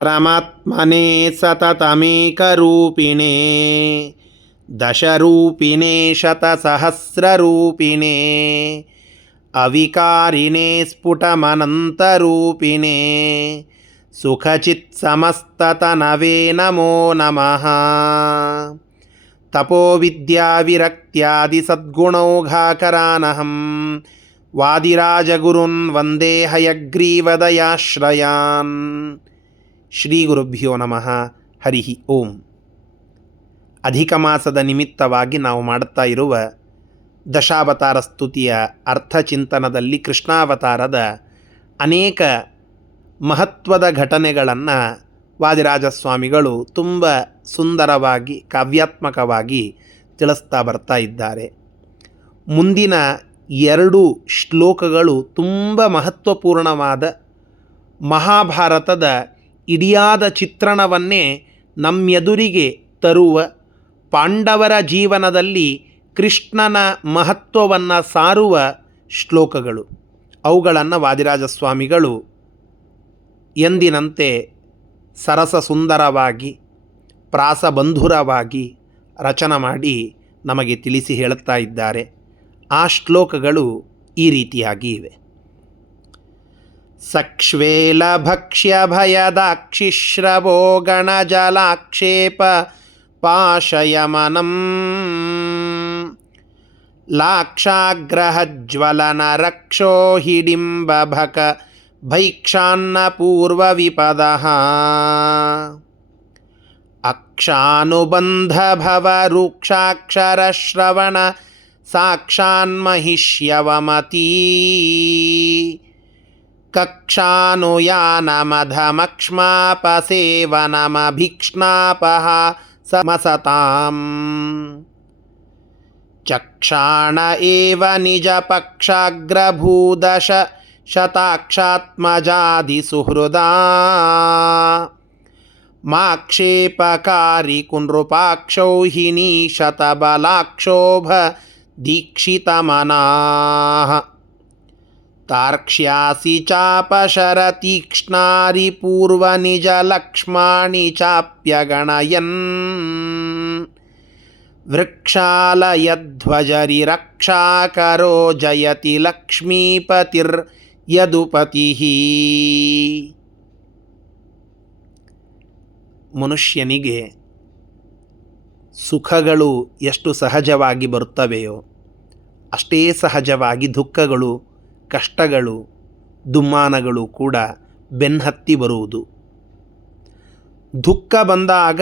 परमात्मने सततमेकरूपिणे दशरूपिणे शतसहस्ररूपिणे अविकारिणे स्फुटमनन्तरूपिणे सुखचित्समस्ततनवे नमो नमः। तपोविद्याविरक्त्यादिसद्गुणौघाकरानहं वादिराजगुरुन् वन्दे हयग्रीवदयाश्रयान्। ಶ್ರೀ ಗುರುಭ್ಯೋ ನಮಃ. ಹರಿ ಓಂ. ಅಧಿಕ ಮಾಸದ ನಿಮಿತ್ತವಾಗಿ ನಾವು ಮಾಡುತ್ತಾ ಇರುವ ದಶಾವತಾರ ಸ್ತುತಿಯ ಅರ್ಥಚಿಂತನದಲ್ಲಿ ಕೃಷ್ಣಾವತಾರದ ಅನೇಕ ಮಹತ್ವದ ಘಟನೆಗಳನ್ನು ವಾದಿರಾಜಸ್ವಾಮಿಗಳು ತುಂಬ ಸುಂದರವಾಗಿ ಕಾವ್ಯಾತ್ಮಕವಾಗಿ ತಿಳಿಸ್ತಾ ಬರ್ತಾ ಇದ್ದಾರೆ. ಮುಂದಿನ 2 ಶ್ಲೋಕಗಳು ತುಂಬ ಮಹತ್ವಪೂರ್ಣವಾದ ಮಹಾಭಾರತದ ಇಡಿಯಾದ ಚಿತ್ರಣವನ್ನೇ ನಮ್ಮೆದುರಿಗೆ ತರುವ, ಪಾಂಡವರ ಜೀವನದಲ್ಲಿ ಕೃಷ್ಣನ ಮಹತ್ವವನ್ನು ಸಾರುವ ಶ್ಲೋಕಗಳು. ಅವುಗಳನ್ನು ವಾದಿರಾಜಸ್ವಾಮಿಗಳು ಎಂದಿನಂತೆ ಸರಸ ಸುಂದರವಾಗಿ ಪ್ರಾಸಬಂಧುರವಾಗಿ ರಚನೆ ಮಾಡಿ ನಮಗೆ ತಿಳಿಸಿ ಹೇಳುತ್ತಾ ಇದ್ದಾರೆ. ಆ ಶ್ಲೋಕಗಳು ಈ ರೀತಿಯಾಗಿ ಇವೆ. ಸಕ್ಷ್ವೇಲಭಕ್ಷ್ಯಭಯದಾಕ್ಷಿಶ್ರವೋ ಗಣಜಲಾಕ್ಷೇಪ ಪಾಶಯಮನಂ ಲಾಕ್ಷಾಗ್ರಹಜ್ವಲನ ರಕ್ಷೋ ಹಿಡಿಂಬಭಕ ಭೈಕ್ಷಾನ್ನ ಪೂರ್ವವಿಪದಃ ಅಕ್ಷಾನುಬಂಧಭವ ರೂಕ್ಷಾಕ್ಷರಶ್ರವಣ ಸಾಕ್ಷಾನ್ಮಹಿಷ್ಯವಮತೀ ಕಕ್ಷಾನುಯಾನಮಧಮಕ್ಷ್ಮಾಪಸೇವನಮಭೀಕ್ಷ್ಣಾಪಹ ಸಮಸತಾಂ ಚಕ್ಷಾಣ ಏವ ನಿಜ ಪಕ್ಷಾಗ್ರಭೂದಶ ಶತಾಕ್ಷಾತ್ಮಜಾದಿ ಸುಹೃದಾ ಮಾಕ್ಷೇಪಕಾರಿ ಕುನೃಪಾಕ್ಷೌ ಹಿನಿ ಶತಬಲಾಕ್ಷೋಭ ದೀಕ್ಷಿತಮನಾಃ ತಾರ್ಕ್ಷ್ಯಾಸಿ ಚಾಪಶರತೀಕ್ಷ್ಣಾರಿ ಪೂರ್ವನಿಜ ಲಕ್ಷ್ಮಾಣಿ ಚಾಪ್ಯಗಣಯನ್ ವೃಕ್ಷಾಲಯಧ್ವಜರಿ ರಕ್ಷಾಕರೋ ಜಯತಿ ಲಕ್ಷ್ಮೀಪತಿರ್ ಯದುಪತಿಃ. ಮನುಷ್ಯನಿಗೆ ಸುಖಗಳು ಎಷ್ಟು ಸಹಜವಾಗಿ ಬರುತ್ತವೆಯೋ ಅಷ್ಟೇ ಸಹಜವಾಗಿ ದುಃಖಗಳು, ಕಷ್ಟಗಳು, ದುಮ್ಮಾನಗಳು ಕೂಡ ಬೆನ್ನತ್ತಿ ಬರುವುದು. ದುಃಖ ಬಂದಾಗ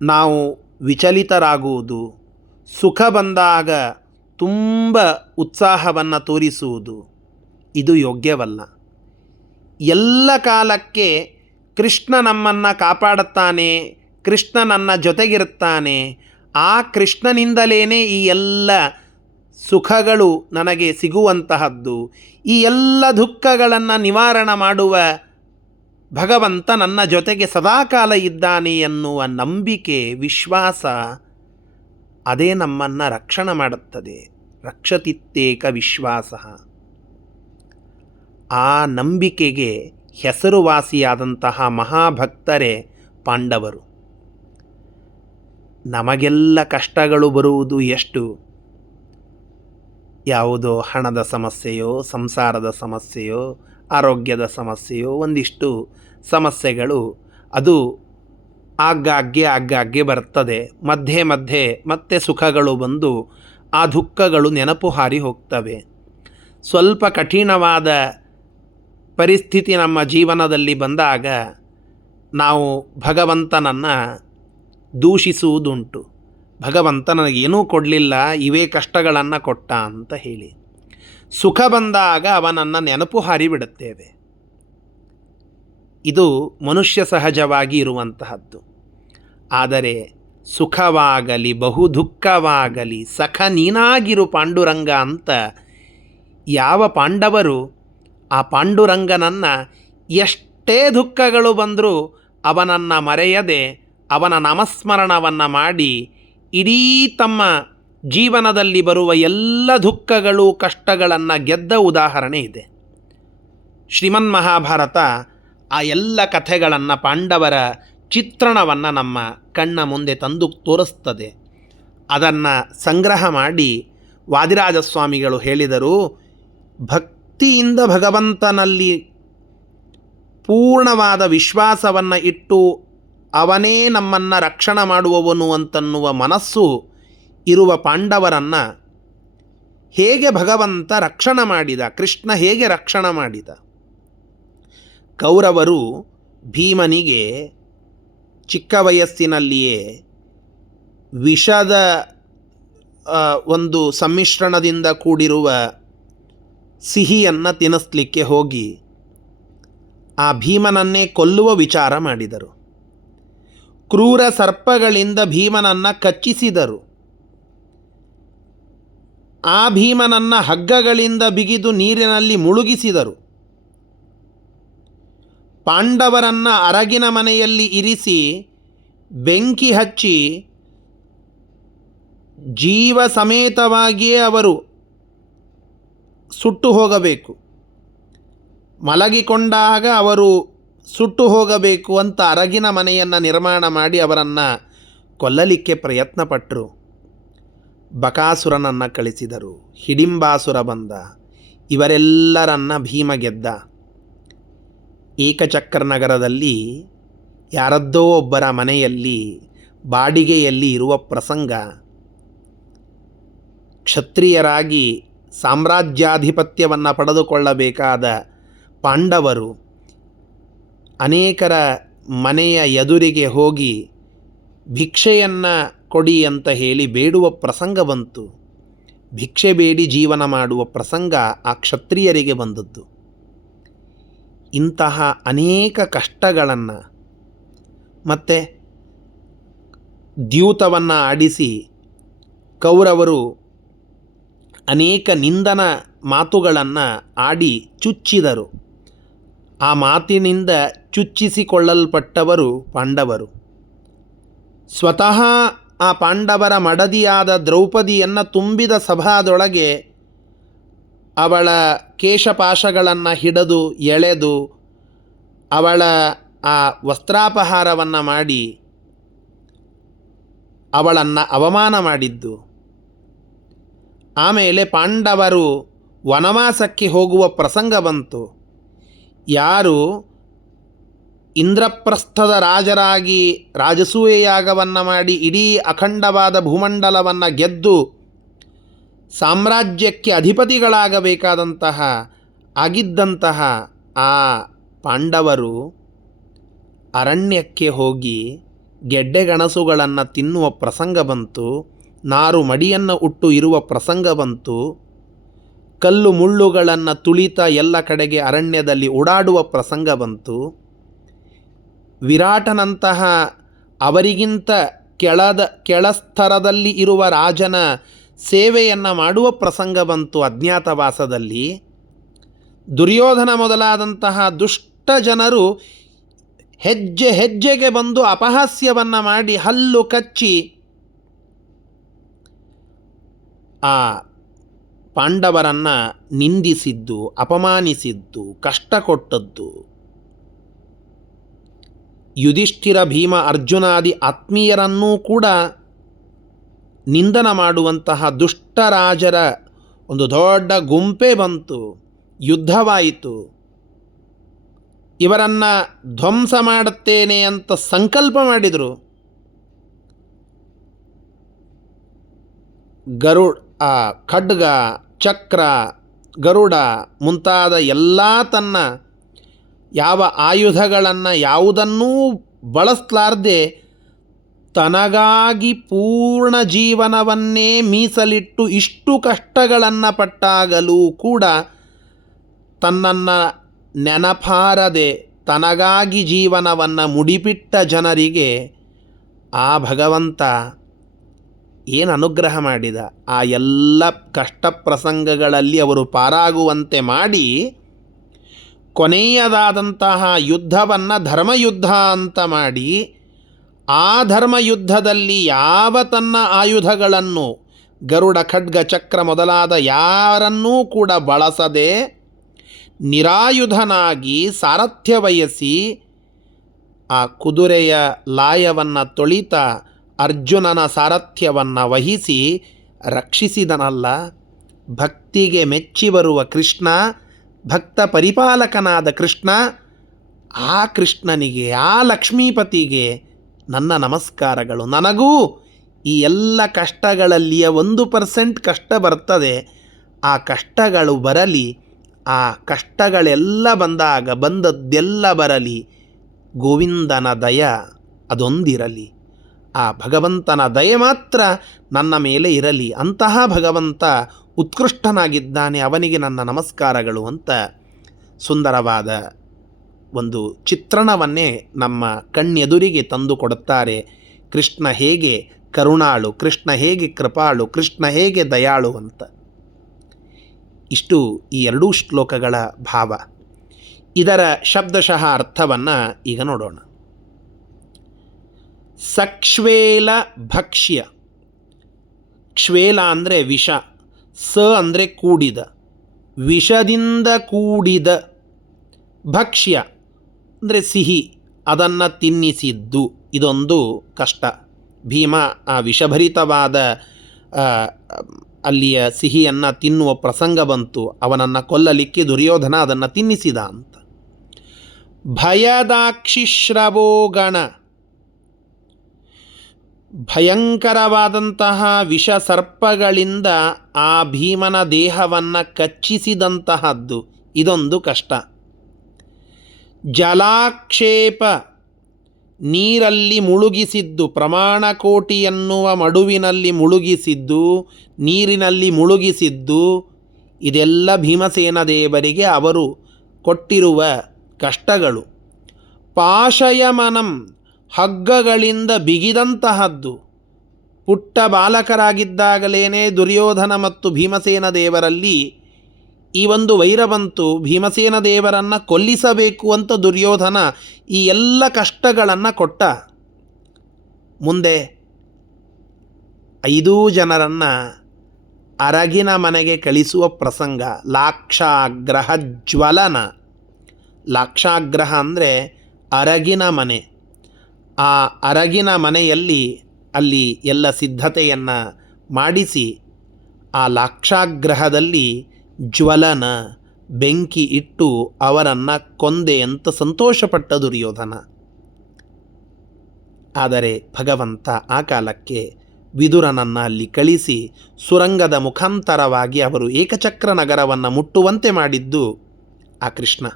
ನಾವು ವಿಚಲಿತರಾಗುವುದು, ಸುಖ ಬಂದಾಗ ತುಂಬ ಉತ್ಸಾಹವನ್ನು ತೋರಿಸುವುದು ಇದು ಯೋಗ್ಯವಲ್ಲ. ಎಲ್ಲ ಕಾಲಕ್ಕೆ ಕೃಷ್ಣ ನಮ್ಮನ್ನು ಕಾಪಾಡುತ್ತಾನೆ, ಕೃಷ್ಣ ನನ್ನ ಜೊತೆಗಿರುತ್ತಾನೆ, ಆ ಕೃಷ್ಣನಿಂದಲೇ ಈ ಎಲ್ಲ ಸುಖಗಳು ನನಗೆ ಸಿಗುವಂತಹದ್ದು, ಈ ಎಲ್ಲ ದುಃಖಗಳನ್ನು ನಿವಾರಣೆ ಮಾಡುವ ಭಗವಂತ ನನ್ನ ಜೊತೆಗೆ ಸದಾಕಾಲ ಇದ್ದಾನೆ ಎನ್ನುವ ನಂಬಿಕೆ, ವಿಶ್ವಾಸ ಅದೇ ನಮ್ಮನ್ನು ರಕ್ಷಣೆ ಮಾಡುತ್ತದೆ. ರಕ್ಷತಿತ್ತೇಕ ವಿಶ್ವಾಸ. ಆ ನಂಬಿಕೆಗೆ ಹೆಸರುವಾಸಿಯಾದಂತಹ ಮಹಾಭಕ್ತರೇ ಪಾಂಡವರು. ನಮಗೆಲ್ಲ ಕಷ್ಟಗಳು ಬರುವುದು ಎಷ್ಟು? ಯಾವುದೋ ಹಣದ ಸಮಸ್ಯೆಯೋ, ಸಂಸಾರದ ಸಮಸ್ಯೆಯೋ, ಆರೋಗ್ಯದ ಸಮಸ್ಯೆಯೋ, ಒಂದಿಷ್ಟು ಸಮಸ್ಯೆಗಳು ಅದು ಆಗಾಗ್ಗೆ ಬರ್ತದೆ. ಮಧ್ಯೆ ಮತ್ತೆ ಸುಖಗಳು ಬಂದು ಆ ದುಃಖಗಳು ನೆನಪು ಹಾರಿ ಹೋಗ್ತವೆ. ಸ್ವಲ್ಪ ಕಠಿಣವಾದ ಪರಿಸ್ಥಿತಿ ನಮ್ಮ ಜೀವನದಲ್ಲಿ ಬಂದಾಗ ನಾವು ಭಗವಂತನನ್ನು ದೂಷಿಸುವುದುಂಟು. ಭಗವಂತ ನನಗೇನೂ ಕೊಡಲಿಲ್ಲ, ಇವೇ ಕಷ್ಟಗಳನ್ನು ಕೊಟ್ಟ ಅಂತ ಹೇಳಿ. ಸುಖ ಬಂದಾಗ ಅವನನ್ನು ನೆನಪು ಹಾರಿಬಿಡುತ್ತೇವೆ. ಇದು ಮನುಷ್ಯ ಸಹಜವಾಗಿ ಇರುವಂತಹದ್ದು. ಆದರೆ ಸುಖವಾಗಲಿ ಬಹು ದುಃಖವಾಗಲಿ ಸಖ ನೀನಾಗಿರು ಪಾಂಡುರಂಗ ಅಂತ ಯಾವ ಪಾಂಡವರು ಆ ಪಾಂಡುರಂಗನನ್ನು ಎಷ್ಟೇ ದುಃಖಗಳು ಬಂದರೂ ಅವನನ್ನು ಮರೆಯದೆ ಅವನ ನಾಮಸ್ಮರಣವನ್ನು ಮಾಡಿ ಇಡೀ ತಮ್ಮ ಜೀವನದಲ್ಲಿ ಬರುವ ಎಲ್ಲ ದುಃಖಗಳು ಕಷ್ಟಗಳನ್ನು ಗೆದ್ದ ಉದಾಹರಣೆ ಇದೆ. ಶ್ರೀಮನ್ಮಹಾಭಾರತ ಆ ಎಲ್ಲ ಕಥೆಗಳನ್ನು, ಪಾಂಡವರ ಚಿತ್ರಣವನ್ನು ನಮ್ಮ ಕಣ್ಣ ಮುಂದೆ ತಂದು ತೋರಿಸ್ತದೆ. ಅದನ್ನು ಸಂಗ್ರಹ ಮಾಡಿ ವಾದಿರಾಜಸ್ವಾಮಿಗಳು ಹೇಳಿದರು, ಭಕ್ತಿಯಿಂದ ಭಗವಂತನಲ್ಲಿ ಪೂರ್ಣವಾದ ವಿಶ್ವಾಸವನ್ನು ಇಟ್ಟು ಅವನೇ ನಮ್ಮನ್ನು ರಕ್ಷಣೆ ಮಾಡುವವನು ಅಂತನ್ನುವ ಮನಸ್ಸು ಇರುವ ಪಾಂಡವರನ್ನು ಹೇಗೆ ಭಗವಂತ ರಕ್ಷಣೆ ಮಾಡಿದ, ಕೃಷ್ಣ ಹೇಗೆ ರಕ್ಷಣೆ ಮಾಡಿದ. ಕೌರವರು ಭೀಮನಿಗೆ ಚಿಕ್ಕ ವಯಸ್ಸಿನಲ್ಲಿಯೇ ವಿಷದ ಒಂದು ಸಮ್ಮಿಶ್ರಣದಿಂದ ಕೂಡಿರುವ ಸಿಹಿಯನ್ನು ತಿನ್ನಿಸ್ಲಿಕ್ಕೆ ಹೋಗಿ ಆ ಭೀಮನನ್ನೇ ಕೊಲ್ಲುವ ವಿಚಾರ ಮಾಡಿದರು. ಕ್ರೂರ ಸರ್ಪಗಳಿಂದ ಭೀಮನನ್ನು ಕಚ್ಚಿಸಿದರು. ಆ ಭೀಮನನ್ನು ಹಗ್ಗಗಳಿಂದ ಬಿಗಿದು ನೀರಿನಲ್ಲಿ ಮುಳುಗಿಸಿದರು. ಪಾಂಡವರನ್ನು ಅರಗಿನ ಮನೆಯಲ್ಲಿ ಇರಿಸಿ ಬೆಂಕಿ ಹಚ್ಚಿ ಜೀವ ಸಮೇತವಾಗಿಯೇ ಅವರು ಸುಟ್ಟು ಹೋಗಬೇಕು, ಮಲಗಿಕೊಂಡಾಗ ಅವರು ಸುಟ್ಟು ಹೋಗಬೇಕು ಅಂತ ಅರಗಿನ ಮನೆಯನ್ನು ನಿರ್ಮಾಣ ಮಾಡಿ ಅವರನ್ನು ಕೊಲ್ಲಲಿಕ್ಕೆ ಪ್ರಯತ್ನಪಟ್ಟರು. ಬಕಾಸುರನನ್ನು ಕಳಿಸಿದರು. ಹಿಡಿಂಬಾಸುರ ಬಂದ. ಇವರೆಲ್ಲರನ್ನ ಭೀಮ ಗೆದ್ದ. ಏಕಚಕ್ರ ನಗರದಲ್ಲಿ ಯಾರದ್ದೋ ಒಬ್ಬರ ಮನೆಯಲ್ಲಿ ಬಾಡಿಗೆಯಲ್ಲಿ ಇರುವ ಪ್ರಸಂಗ. ಕ್ಷತ್ರಿಯರಾಗಿ ಸಾಮ್ರಾಜ್ಯಾಧಿಪತ್ಯವನ್ನು ಪಡೆದುಕೊಳ್ಳಬೇಕಾದ ಪಾಂಡವರು ಅನೇಕರ ಮನೆಯ ಎದುರಿಗೆ ಹೋಗಿ ಭಿಕ್ಷೆಯನ್ನು ಕೊಡಿ ಅಂತ ಹೇಳಿ ಬೇಡುವ ಪ್ರಸಂಗ ಬಂತು. ಭಿಕ್ಷೆ ಬೇಡಿ ಜೀವನ ಮಾಡುವ ಪ್ರಸಂಗ ಆ ಕ್ಷತ್ರಿಯರಿಗೆ ಬಂದದ್ದು. ಇಂತಹ ಅನೇಕ ಕಷ್ಟಗಳನ್ನು ಮತ್ತು ದ್ಯೂತವನ್ನು ಆಡಿಸಿ ಕೌರವರು ಅನೇಕ ನಿಂದನ ಮಾತುಗಳನ್ನು ಆಡಿ ಚುಚ್ಚಿದರು. ಆ ಮಾತಿನಿಂದ ಚುಚ್ಚಿಸಿಕೊಳ್ಳಲ್ಪಟ್ಟವರು ಪಾಂಡವರು. ಸ್ವತಃ ಆ ಪಾಂಡವರ ಮಡದಿಯಾದ ದ್ರೌಪದಿಯನ್ನು ತುಂಬಿದ ಸಭಾದೊಳಗೆ ಅವಳ ಕೇಶಪಾಶಗಳನ್ನು ಹಿಡಿದು ಎಳೆದು ಅವಳ ಆ ವಸ್ತ್ರಾಪಹಾರವನ್ನು ಮಾಡಿ ಅವಳನ್ನು ಅವಮಾನ ಮಾಡಿದ್ದು. ಆಮೇಲೆ ಪಾಂಡವರು ವನವಾಸಕ್ಕೆ ಹೋಗುವ ಪ್ರಸಂಗ ಬಂತು. ಯಾರು ಇಂದ್ರಪ್ರಸ್ಥದ ರಾಜರಾಗಿ ರಾಜಸೂಯ ಯಾಗವನ್ನು ಮಾಡಿ ಇಡೀ ಅಖಂಡವಾದ ಭೂಮಂಡಲವನ್ನು ಗೆದ್ದು ಸಾಮ್ರಾಜ್ಯಕ್ಕೆ ಅಧಿಪತಿಗಳಾಗಬೇಕಾದಂತಹ ಆಗಿದ್ದಂತಹ ಆ ಪಾಂಡವರು ಅರಣ್ಯಕ್ಕೆ ಹೋಗಿ ಗೆಡ್ಡೆಗಣಸುಗಳನ್ನು ತಿನ್ನುವ ಪ್ರಸಂಗ ಬಂತು. ನಾರು ಮಡಿಯನ್ನು ಉಟ್ಟು ಇರುವ ಪ್ರಸಂಗ ಬಂತು. ಕಲ್ಲು ಮುಳ್ಳುಗಳನ್ನು ತುಳಿತ ಎಲ್ಲ ಕಡೆಗೆ ಅರಣ್ಯದಲ್ಲಿ ಓಡಾಡುವ ಪ್ರಸಂಗ ಬಂತು. ವಿರಾಟನಂತಹ ಅವರಿಗಿಂತ ಕೆಳಸ್ತರದಲ್ಲಿ ಇರುವ ರಾಜನ ಸೇವೆಯನ್ನು ಮಾಡುವ ಪ್ರಸಂಗ ಬಂತು ಅಜ್ಞಾತವಾಸದಲ್ಲಿ. ದುರ್ಯೋಧನ ಮೊದಲಾದಂತಹ ದುಷ್ಟ ಜನರು ಹೆಜ್ಜೆ ಹೆಜ್ಜೆಗೆ ಬಂದು ಅಪಹಾಸ್ಯವನ್ನು ಮಾಡಿ ಹಲ್ಲು ಕಚ್ಚಿ ಆ ಪಾಂಡವರನ್ನು ನಿಂದಿಸಿದ್ದು, ಅಪಮಾನಿಸಿದ್ದು, ಕಷ್ಟ ಕೊಟ್ಟದ್ದು. ಯುಧಿಷ್ಠಿರ, ಭೀಮ, ಅರ್ಜುನಾದಿ ಆತ್ಮೀಯರನ್ನೂ ಕೂಡ ನಿಂದನ ಮಾಡುವಂತಹ ದುಷ್ಟರಾಜರ ಒಂದು ದೊಡ್ಡ ಗುಂಪೇ ಬಂತು. ಯುದ್ಧವಾಯಿತು. ಇವರನ್ನು ಧ್ವಂಸ ಮಾಡುತ್ತೇನೆ ಅಂತ ಸಂಕಲ್ಪ ಮಾಡಿದರು. ಖಡ್ಗ, ಚಕ್ರ, ಗರುಡ ಮುಂತಾದ ಎಲ್ಲ ತನ್ನ ಯಾವ ಆಯುಧಗಳನ್ನು ಯಾವುದನ್ನೂ ಬಳಸಲಾರದೆ ತನಗಾಗಿ ಪೂರ್ಣ ಜೀವನವನ್ನೇ ಮೀಸಲಿಟ್ಟು ಇಷ್ಟು ಕಷ್ಟಗಳನ್ನು ಪಟ್ಟಾಗಲೂ ಕೂಡ ತನ್ನನ್ನು ನೆನಪಾರದೆ ತನಗಾಗಿ ಜೀವನವನ್ನು ಮುಡಿಪಿಟ್ಟ ಜನರಿಗೆ ಆ ಭಗವಂತ ಏನು ಅನುಗ್ರಹ ಮಾಡಿದ. ಆ ಎಲ್ಲ ಕಷ್ಟ ಪ್ರಸಂಗಗಳಲ್ಲಿ ಅವರು ಪಾರಾಗುವಂತೆ ಮಾಡಿ ಕೊನೆಯದಾದಂತಹ ಯುದ್ಧವನ್ನು ಧರ್ಮಯುದ್ಧ ಅಂತ ಮಾಡಿ ಆ ಧರ್ಮಯುದ್ಧದಲ್ಲಿ ಯಾವ ತನ್ನ ಆಯುಧಗಳನ್ನು ಗರುಡ, ಖಡ್ಗ, ಚಕ್ರ ಮೊದಲಾದ ಯಾರನ್ನೂ ಕೂಡ ಬಳಸದೆ ನಿರಾಯುಧನಾಗಿ ಸಾರಥ್ಯ ವಹಿಸಿ ಆ ಕುದುರೆಯ ಲಾಯವನ್ನು ತೊಳಿತಾ ಅರ್ಜುನನ ಸಾರಥ್ಯವನ್ನು ವಹಿಸಿ ರಕ್ಷಿಸಿದನಲ್ಲ. ಭಕ್ತಿಗೆ ಮೆಚ್ಚಿ ಬರುವ ಕೃಷ್ಣ, ಭಕ್ತ ಪರಿಪಾಲಕನಾದ ಕೃಷ್ಣ, ಆ ಕೃಷ್ಣನಿಗೆ, ಆ ಲಕ್ಷ್ಮೀಪತಿಗೆ ನನ್ನ ನಮಸ್ಕಾರಗಳು. ನನಗೂ ಈ ಎಲ್ಲ ಕಷ್ಟಗಳಲ್ಲಿಯ 1% ಕಷ್ಟ ಬರ್ತದೆ. ಆ ಕಷ್ಟಗಳು ಬರಲಿ, ಆ ಕಷ್ಟಗಳೆಲ್ಲ ಬಂದಾಗ ಬಂದದ್ದೆಲ್ಲ ಬರಲಿ, ಗೋವಿಂದನ ದಯ ಅದೊಂದಿರಲಿ. ಆ ಭಗವಂತನ ದಯೆ ಮಾತ್ರ ನನ್ನ ಮೇಲೆ ಇರಲಿ. ಅಂತಹ ಭಗವಂತ ಉತ್ಕೃಷ್ಟನಾಗಿದ್ದಾನೆ, ಅವನಿಗೆ ನನ್ನ ನಮಸ್ಕಾರಗಳು ಅಂತ ಸುಂದರವಾದ ಒಂದು ಚಿತ್ರಣವನ್ನೇ ನಮ್ಮ ಕಣ್ಣೆದುರಿಗೆ ತಂದು ಕೊಡುತ್ತಾರೆ. ಕೃಷ್ಣ ಹೇಗೆ ಕರುಣಾಳು, ಕೃಷ್ಣ ಹೇಗೆ ಕೃಪಾಳು, ಕೃಷ್ಣ ಹೇಗೆ ದಯಾಳು ಅಂತ. ಇಷ್ಟು ಈ 2 ಶ್ಲೋಕಗಳ ಭಾವ. ಇದರ ಶಬ್ದಶಃ ಅರ್ಥವನ್ನು ಈಗ ನೋಡೋಣ. ಸಕ್ಷ್ವೇಲ ಭಕ್ಷ್ಯ. ಕ್ಷ್ವೇಲ ಅಂದರೆ ವಿಷ, ಸ ಅಂದರೆ ಕೂಡಿದ, ವಿಷದಿಂದ ಕೂಡಿದ. ಭಕ್ಷ್ಯ ಅಂದರೆ ಸಿಹಿ, ಅದನ್ನು ತಿನ್ನಿಸಿದ್ದು. ಇದೊಂದು ಕಷ್ಟ. ಭೀಮ ಆ ವಿಷಭರಿತವಾದ ಅಲ್ಲಿಯ ಸಿಹಿಯನ್ನು ತಿನ್ನುವ ಪ್ರಸಂಗ ಬಂತು. ಅವನನ್ನು ಕೊಲ್ಲಲಿಕ್ಕೆ ದುರ್ಯೋಧನ ಅದನ್ನು ತಿನ್ನಿಸಿದ ಅಂತ. ಭಯದಾಕ್ಷಿಶ್ರವೋಗಣ. ಭಯಂಕರವಾದಂತಹ ವಿಷ ಸರ್ಪಗಳಿಂದ ಆ ಭೀಮನ ದೇಹವನ್ನು ಕಚ್ಚಿಸಿದಂತಹದ್ದು. ಇದೊಂದು ಕಷ್ಟ. ಜಲಾಕ್ಷೇಪ. ನೀರಲ್ಲಿ ಮುಳುಗಿಸಿದ್ದು, ಪ್ರಮಾಣಕೋಟಿ ಎನ್ನುವ ಮಡುವಿನಲ್ಲಿ ಮುಳುಗಿಸಿದ್ದು, ನೀರಿನಲ್ಲಿ ಮುಳುಗಿಸಿದ್ದು. ಇದೆಲ್ಲ ಭೀಮಸೇನ ದೇವರಿಗೆ ಅವರು ಕೊಟ್ಟಿರುವ ಕಷ್ಟಗಳು. ಪಾಶಯಮನಂ. ಹಗ್ಗಗಳಿಂದ ಬಿಗಿದಂತಹದ್ದು. ಪುಟ್ಟ ಬಾಲಕರಾಗಿದ್ದಾಗಲೇ ದುರ್ಯೋಧನ ಮತ್ತು ಭೀಮಸೇನ ದೇವರಲ್ಲಿ ಈ ಒಂದು ವೈರ ಬಂತು. ಭೀಮಸೇನ ದೇವರನ್ನು ಕೊಲ್ಲಿಸಬೇಕು ಅಂತ ದುರ್ಯೋಧನ ಈ ಎಲ್ಲ ಕಷ್ಟಗಳನ್ನು ಕೊಟ್ಟ. ಮುಂದೆ 5 ಜನರನ್ನು ಅರಗಿನ ಮನೆಗೆ ಕಳಿಸುವ ಪ್ರಸಂಗ. ಲಾಕ್ಷಾಗ್ರಹ ಜ್ವಲನ. ಲಾಕ್ಷಾಗ್ರಹ ಅಂದರೆ ಅರಗಿನ ಮನೆ. ಆ ಅರಗಿನ ಮನೆಯಲ್ಲಿ ಅಲ್ಲಿ ಎಲ್ಲ ಸಿದ್ಧತೆಯನ್ನು ಮಾಡಿಸಿ ಆ ಲಾಕ್ಷಾಗ್ರಹದಲ್ಲಿ ಜ್ವಲನ, ಬೆಂಕಿ ಇಟ್ಟು ಅವರನ್ನು ಕೊಂದೆ ಅಂತ ಸಂತೋಷಪಟ್ಟ ದುರ್ಯೋಧನ. ಆದರೆ ಭಗವಂತ ಆ ಕಾಲಕ್ಕೆ ವಿದುರನನ್ನು ಅಲ್ಲಿ ಕಳಿಸಿ ಸುರಂಗದ ಮುಖಾಂತರವಾಗಿ ಅವರು ಏಕಚಕ್ರ ನಗರವನ್ನು ಮುಟ್ಟುವಂತೆ ಮಾಡಿದ್ದು ಆ ಕೃಷ್ಣ.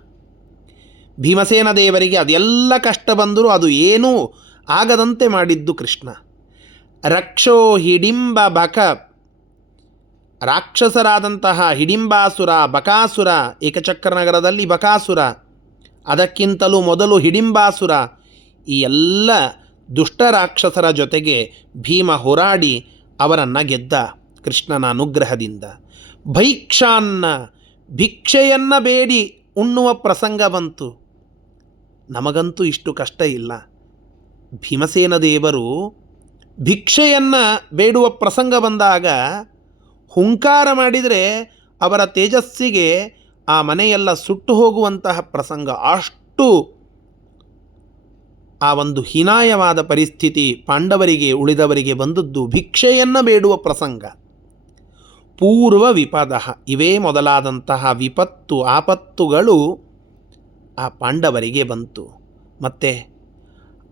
ಭೀಮಸೇನ ದೇವರಿಗೆ ಅದೆಲ್ಲ ಕಷ್ಟ ಬಂದರೂ ಅದು ಏನೂ ಆಗದಂತೆ ಮಾಡಿದ್ದು ಕೃಷ್ಣ. ರಕ್ಷೋ ಹಿಡಿಂಬ ಬಕ. ರಾಕ್ಷಸರಾದಂತಹ ಹಿಡಿಂಬಾಸುರ, ಬಕಾಸುರ, ಏಕಚಕ್ರ ನಗರದಲ್ಲಿ ಬಕಾಸುರ, ಅದಕ್ಕಿಂತಲೂ ಮೊದಲು ಹಿಡಿಂಬಾಸುರ, ಈ ಎಲ್ಲ ದುಷ್ಟ ರಾಕ್ಷಸರ ಜೊತೆಗೆ ಭೀಮ ಹೋರಾಡಿ ಅವರನ್ನು ಗೆದ್ದ ಕೃಷ್ಣನ ಅನುಗ್ರಹದಿಂದ. ಭೈಕ್ಷಾನ್ನ. ಭಿಕ್ಷೆಯನ್ನು ಬೇಡಿ ಉಣ್ಣುವ ಪ್ರಸಂಗ ಬಂತು. ನಮಗಂತೂ ಇಷ್ಟು ಕಷ್ಟ ಇಲ್ಲ. ಭೀಮಸೇನ ದೇವರು ಭಿಕ್ಷೆಯನ್ನು ಬೇಡುವ ಪ್ರಸಂಗ ಬಂದಾಗ ಹುಂಕಾರ ಮಾಡಿದರೆ ಅವರ ತೇಜಸ್ಸಿಗೆ ಆ ಮನೆಯೆಲ್ಲ ಸುಟ್ಟು ಹೋಗುವಂತಹ ಪ್ರಸಂಗ. ಅಷ್ಟು ಆ ಒಂದು ಹೀನಾಯವಾದ ಪರಿಸ್ಥಿತಿ ಪಾಂಡವರಿಗೆ, ಉಳಿದವರಿಗೆ ಬಂದದ್ದು ಭಿಕ್ಷೆಯನ್ನು ಬೇಡುವ ಪ್ರಸಂಗ. ಪೂರ್ವ ವಿಪದ. ಇವೇ ಮೊದಲಾದಂತಹ ವಿಪತ್ತು, ಆಪತ್ತುಗಳು ಆ ಪಾಂಡವರಿಗೆ ಬಂತು. ಮತ್ತು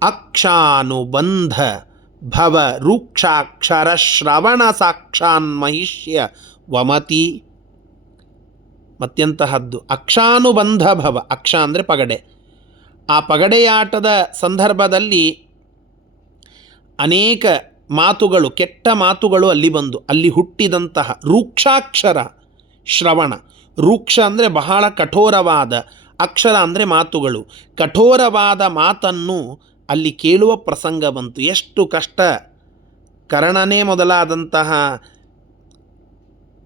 ಅಕ್ಷಾನುಬಂಧ ಭವ ರೂಕ್ಷಾಕ್ಷರ ಶ್ರವಣ ಸಾಕ್ಷಾನ್ಮಹಿಷ್ಯ ವಮತಿ. ಮತ್ತೆಂತಹದ್ದು ಅಕ್ಷಾನುಬಂಧ ಭವ. ಅಕ್ಷ ಅಂದರೆ ಪಗಡೆ. ಆ ಪಗಡೆಯಾಟದ ಸಂದರ್ಭದಲ್ಲಿ ಅನೇಕ ಮಾತುಗಳು, ಕೆಟ್ಟ ಮಾತುಗಳು ಅಲ್ಲಿ ಬಂದು ಅಲ್ಲಿ ಹುಟ್ಟಿದಂತಹ ರೂಕ್ಷಾಕ್ಷರ ಶ್ರವಣ. ರೂಕ್ಷ ಅಂದರೆ ಬಹಳ ಕಠೋರವಾದ, ಅಕ್ಷರ ಅಂದರೆ ಮಾತುಗಳು. ಕಠೋರವಾದ ಮಾತನ್ನು ಅಲ್ಲಿ ಕೇಳುವ ಪ್ರಸಂಗ ಬಂತು. ಎಷ್ಟು ಕಷ್ಟ. ಕರ್ಣನೇ ಮೊದಲಾದಂತಹ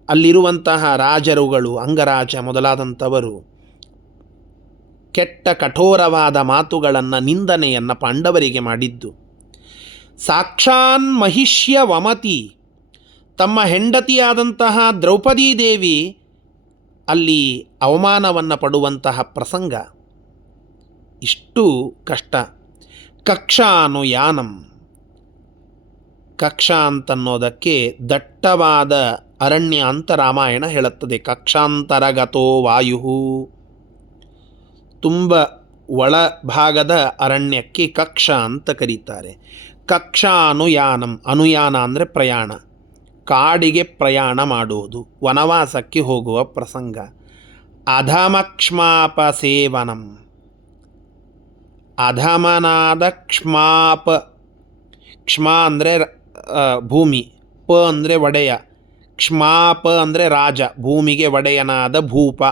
ಅಲ್ಲಿರುವಂತಹ ರಾಜರುಗಳು, ಅಂಗರಾಜ ಮೊದಲಾದಂಥವರು ಕೆಟ್ಟ ಕಠೋರವಾದ ಮಾತುಗಳನ್ನು, ನಿಂದನೆಯನ್ನು ಪಾಂಡವರಿಗೆ ಮಾಡಿದ್ದು. ಸಾಕ್ಷಾನ್ ಮಹಿಷ್ಯ ವಮತಿ. ತಮ್ಮ ಹೆಂಡತಿಯಾದಂತಹ ದ್ರೌಪದೀ ದೇವಿ ಅಲ್ಲಿ ಅವಮಾನವನ್ನು ಪಡುವಂತಹ ಪ್ರಸಂಗ. ಇಷ್ಟು ಕಷ್ಟ. ಕಕ್ಷಾನುಯಾನಂ, ಕಕ್ಷ ಅಂತನ್ನೋದಕ್ಕೆ ದಟ್ಟವಾದ ಅರಣ್ಯ ಅಂತ ರಾಮಾಯಣ ಹೇಳುತ್ತದೆ. ಕಕ್ಷಾಂತರಗತೋ ವಾಯು, ತುಂಬ ಒಳಭಾಗದ ಅರಣ್ಯಕ್ಕೆ ಕಕ್ಷ ಅಂತ ಕರೀತಾರೆ. ಕಕ್ಷಾನುಯಾನಂ, ಅನುಯಾನ ಅಂದರೆ ಪ್ರಯಾಣ, ಕಾಡಿಗೆ ಪ್ರಯಾಣ ಮಾಡುವುದು, ವನವಾಸಕ್ಕೆ ಹೋಗುವ ಪ್ರಸಂಗ. ಅಧಮಕ್ಷ್ಮಾಪ ಸೇವನಂ, ಅಧಮನಾದ ಕ್ಷ್ಮಾಪ, ಕ್ಷ್ಮ ಅಂದರೆ ಭೂಮಿ, ಪ ಅಂದರೆ ಒಡೆಯ, ಕ್ಷ್ಮಾಪ ಅಂದರೆ ರಾಜ, ಭೂಮಿಗೆ ಒಡೆಯನಾದ ಭೂಪ.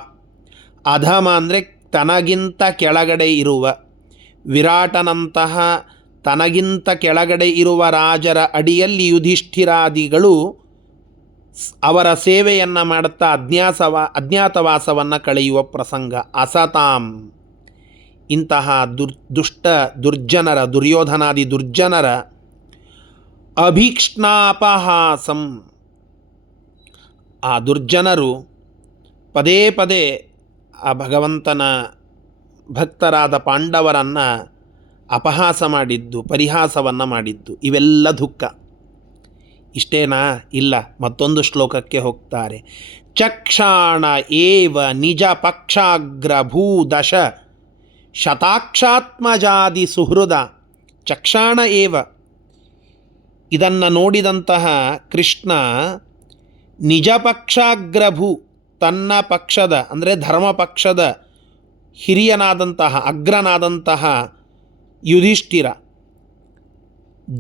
ಅಧಮ ಅಂದರೆ ತನಗಿಂತ ಕೆಳಗಡೆ ಇರುವ, ವಿರಾಟನಂತಹ ತನಗಿಂತ ಕೆಳಗಡೆ ಇರುವ ರಾಜರ ಅಡಿಯಲ್ಲಿ ಯುಧಿಷ್ಠಿರಾದಿಗಳು ಅವರ ಸೇವೆಯನ್ನು ಮಾಡುತ್ತಾ ಅಜ್ಞಾತವಾಸವನ್ನು ಕಳೆಯುವ ಪ್ರಸಂಗ. ಅಸತಾಂ, ಇಂತಹ ದುಷ್ಟ ದುರ್ಜನರ, ದುರ್ಯೋಧನಾದಿ ದುರ್ಜನರ ಅಭೀಕ್ಷ್ಣಾಪಹಾಸಂ, ಆ ದುರ್ಜನರು ಪದೇ ಪದೇ ಆ ಭಗವಂತನ ಭಕ್ತರಾದ ಪಾಂಡವರನ್ನು ಅಪಹಾಸ ಮಾಡಿದ್ದು, ಪರಿಹಾಸವನ್ನು ಮಾಡಿದ್ದು, ಇವೆಲ್ಲ ದುಃಖ. ಇಷ್ಟೇನಾ? ಇಲ್ಲ, ಮತ್ತೊಂದು ಶ್ಲೋಕಕ್ಕೆ ಹೋಗ್ತಾರೆ. ಚಕ್ಷಾಣ ಏವ ನಿಜ ಪಕ್ಷಾಗ್ರಭೂದಶ ಶತಾಕ್ಷಾತ್ಮಜಾದಿ ಸುಹೃದ. ಚಕ್ಷಾಣ ಏವ, ಇದನ್ನು ನೋಡಿದಂತಹ ಕೃಷ್ಣ ನಿಜ ಪಕ್ಷಾಗ್ರಭೂ, ತನ್ನ ಪಕ್ಷದ ಅಂದರೆ ಧರ್ಮ ಪಕ್ಷದ ಹಿರಿಯನಾದಂತಹ ಅಗ್ರನಾದಂತಹ ಯುಧಿಷ್ಠಿರ,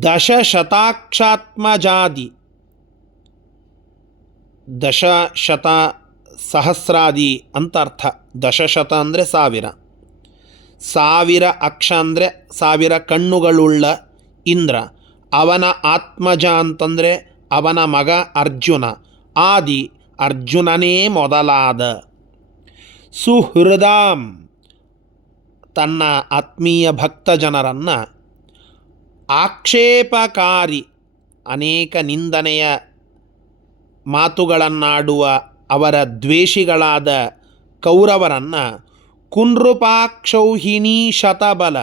ದಶಶತಾಕ್ಷಾತ್ಮಜಾದಿ, ದಶಶತ ಸಹಸ್ರಾದಿ ಅಂತ ಅರ್ಥ. ದಶಶತ ಅಂದರೆ 1000, 1000 ಅಕ್ಷ ಅಂದರೆ 1000 ಕಣ್ಣುಗಳುಳ್ಳ ಇಂದ್ರ, ಅವನ ಆತ್ಮಜ ಅಂತಂದರೆ ಅವನ ಮಗ ಅರ್ಜುನ, ಆದಿ ಅರ್ಜುನನೇ ಮೊದಲಾದ. ಸುಹೃದಾಂ, ತನ್ನ ಆತ್ಮೀಯ ಭಕ್ತ ಜನರನ್ನು, ಆಕ್ಷೇಪಕಾರಿ, ಅನೇಕ ನಿಂದನೆಯ ಮಾತುಗಳನ್ನಾಡುವ ಅವರ ದ್ವೇಷಿಗಳಾದ ಕೌರವರನ್ನು, ಕುನೃಪಾಕ್ಷೌಹಿಣೀ ಶತಬಲ,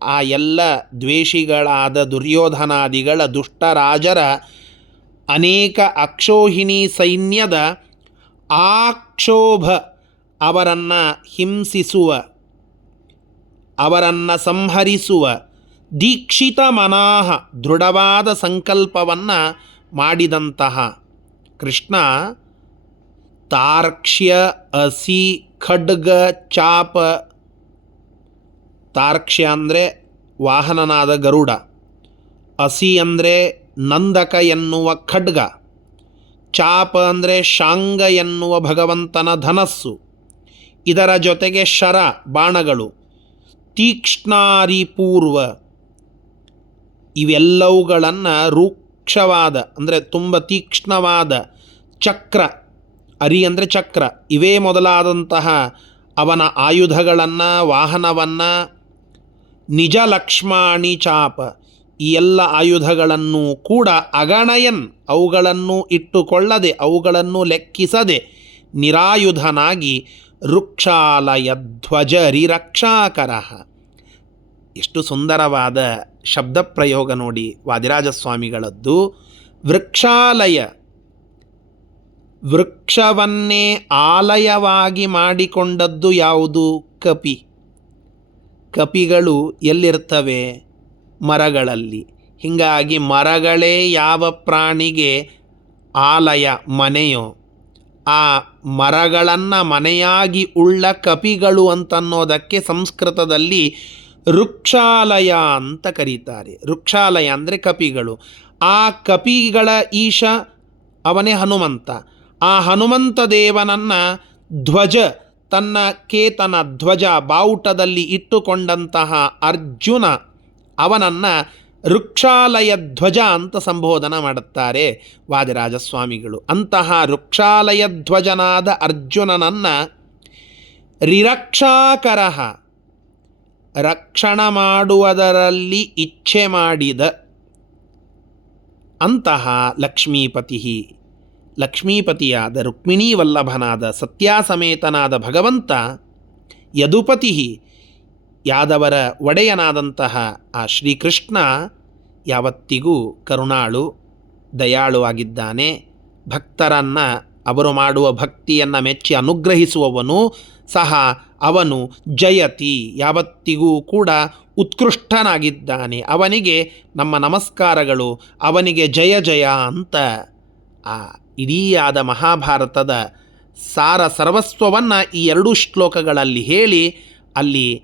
ಆ ಎಲ್ಲ ದ್ವೇಷಿಗಳಾದ ದುರ್ಯೋಧನಾದಿಗಳ ದುಷ್ಟರಾಜರ ಅನೇಕ ಅಕ್ಷೋಹಿಣಿ ಸೈನ್ಯದ ಆಕ್ಷೋಭ, ಅವರನ್ನು ಹಿಂಸಿಸುವ, ಅವರನ್ನು ಸಂಹರಿಸುವ, ದೀಕ್ಷಿತ ಮನಾಹ, ದೃಢವಾದ ಸಂಕಲ್ಪವನ್ನು ಮಾಡಿದಂತಹ ಕೃಷ್ಣ ತಾರ್ಕ್ಷ್ಯ ಅಸಿ ಖಡ್ಗ ಚಾಪ, ತಾರ್ಕ್ಷ್ಯ ಅಂದರೆ ವಾಹನನಾದ ಗರುಡ, ಅಸಿ ಅಂದರೆ ನಂದಕ ಎನ್ನುವ ಖಡ್ಗ, ಚಾಪ ಅಂದರೆ ಶಾಂಗ ಎನ್ನುವ ಭಗವಂತನ ಧನಸ್ಸು, ಇದರ ಜೊತೆಗೆ ಶರ ಬಾಣಗಳು, ತೀಕ್ಷ್ಣಾರಿ ಪೂರ್ವ, ಇವೆಲ್ಲವುಗಳನ್ನು ರೂಕ್ಷವಾದ ಅಂದರೆ ತುಂಬ ತೀಕ್ಷ್ಣವಾದ ಚಕ್ರ, ಅರಿ ಅಂದರೆ ಚಕ್ರ, ಇವೇ ಮೊದಲಾದಂತಹ ಅವನ ಆಯುಧಗಳನ್ನು, ವಾಹನವನ್ನು, ನಿಜ ಲಕ್ಷ್ಮಾಣಿ ಚಾಪ, ಈ ಎಲ್ಲ ಆಯುಧಗಳನ್ನು ಕೂಡ ಅಗಣಯನ್, ಅವುಗಳನ್ನು ಇಟ್ಟುಕೊಳ್ಳದೆ, ಅವುಗಳನ್ನು ಲೆಕ್ಕಿಸದೆ ನಿರಾಯುಧನಾಗಿ ವೃಕ್ಷಾಲಯ ಧ್ವಜ ರಿರಕ್ಷಾಕರ. ಎಷ್ಟು ಸುಂದರವಾದ ಶಬ್ದ ಪ್ರಯೋಗ ನೋಡಿ ವಾದಿರಾಜಸ್ವಾಮಿಗಳದ್ದು. ವೃಕ್ಷಾಲಯ, ವೃಕ್ಷವನ್ನೇ ಆಲಯವಾಗಿ ಮಾಡಿಕೊಂಡದ್ದು ಯಾವುದು? ಕಪಿ. ಕಪಿಗಳು ಎಲ್ಲಿರ್ತವೆ? ಮರಗಳಲ್ಲಿ. ಹೀಗಾಗಿ ಮರಗಳೇ ಯಾವ ಪ್ರಾಣಿಗೆ ಆಲಯ, ಮನೆಯೋ, ಆ ಮರಗಳನ್ನು ಮನೆಯಾಗಿ ಉಳ್ಳ ಕಪಿಗಳು ಅಂತನ್ನೋದಕ್ಕೆ ಸಂಸ್ಕೃತದಲ್ಲಿ ವೃಕ್ಷಾಲಯ ಅಂತ ಕರೀತಾರೆ. ವೃಕ್ಷಾಲಯ ಅಂದರೆ ಕಪಿಗಳು. ಆ ಕಪಿಗಳ ಈಶ ಅವನೇ ಹನುಮಂತ. ಆ ಹನುಮಂತ ದೇವನನ್ನು ಧ್ವಜ, ತನ್ನ ಕೇತನ ಧ್ವಜ ಬಾವುಟದಲ್ಲಿ ಇಟ್ಟುಕೊಂಡಂತಹ ಅರ್ಜುನ, ಅವನನ್ನು ವೃಕ್ಷಾಲಯ ಧ್ವಜ ಅಂತ ಸಂಬೋಧನ ಮಾಡುತ್ತಾರೆ ವಾದಿರಾಜಸ್ವಾಮಿಗಳು. ಅಂತಹ ವೃಕ್ಷಾಲಯ ಧ್ವಜನಾದ ಅರ್ಜುನನನ್ನು ರಿರಕ್ಷಾಕರ, ರಕ್ಷಣ ಮಾಡುವುದರಲ್ಲಿ ಇಚ್ಛೆ ಮಾಡಿದ ಅಂತಹ ಲಕ್ಷ್ಮೀಪತಿ, ಲಕ್ಷ್ಮೀಪತಿಯಾದ ರುಕ್ಮಿಣೀ ವಲ್ಲಭನಾದ ಸತ್ಯಾಸಮೇತನಾದ ಭಗವಂತ ಯದುಪತಿ ಯಾದವರ ಒಡೆಯನಾದಂತಹ ಆ ಶ್ರೀಕೃಷ್ಣ ಯಾವತ್ತಿಗೂ ಕರುಣಾಳು ದಯಾಳು ಆಗಿದ್ದಾನೆ. ಭಕ್ತರನ್ನು ಅವರು ಮಾಡುವ ಭಕ್ತಿಯನ್ನು ಮೆಚ್ಚಿ ಅನುಗ್ರಹಿಸುವವನು ಸಹ ಅವನು ಜಯತಿ, ಯಾವತ್ತಿಗೂ ಕೂಡ ಉತ್ಕೃಷ್ಟನಾಗಿದ್ದಾನೆ. ಅವನಿಗೆ ನಮ್ಮ ನಮಸ್ಕಾರಗಳು, ಅವನಿಗೆ ಜಯ ಜಯ ಅಂತ ಆ ಇಡೀಯಾದ ಮಹಾಭಾರತದ ಸಾರ ಸರ್ವಸ್ವವನ್ನು ಈ ಎರಡೂ ಶ್ಲೋಕಗಳಲ್ಲಿ ಹೇಳಿ ಅಲ್ಲಿ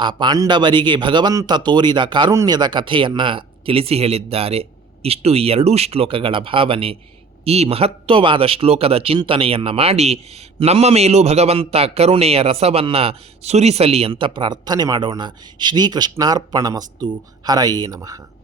ಆ ಪಾಂಡವರಿಗೆ ಭಗವಂತ ತೋರಿದ ಕಾರುಣ್ಯದ ಕಥೆಯನ್ನು ತಿಳಿಸಿ ಹೇಳಿದ್ದಾರೆ. ಇಷ್ಟು ಈ ಎರಡೂ ಶ್ಲೋಕಗಳ ಭಾವನೆ. ಈ ಮಹತ್ವವಾದ ಶ್ಲೋಕದ ಚಿಂತನೆಯನ್ನು ಮಾಡಿ ನಮ್ಮ ಮೇಲೂ ಭಗವಂತ ಕರುಣೆಯ ರಸವನ್ನು ಸುರಿಸಲಿ ಅಂತ ಪ್ರಾರ್ಥನೆ ಮಾಡೋಣ. ಶ್ರೀಕೃಷ್ಣಾರ್ಪಣಮಸ್ತು. ಹರಯೇ ನಮಃ.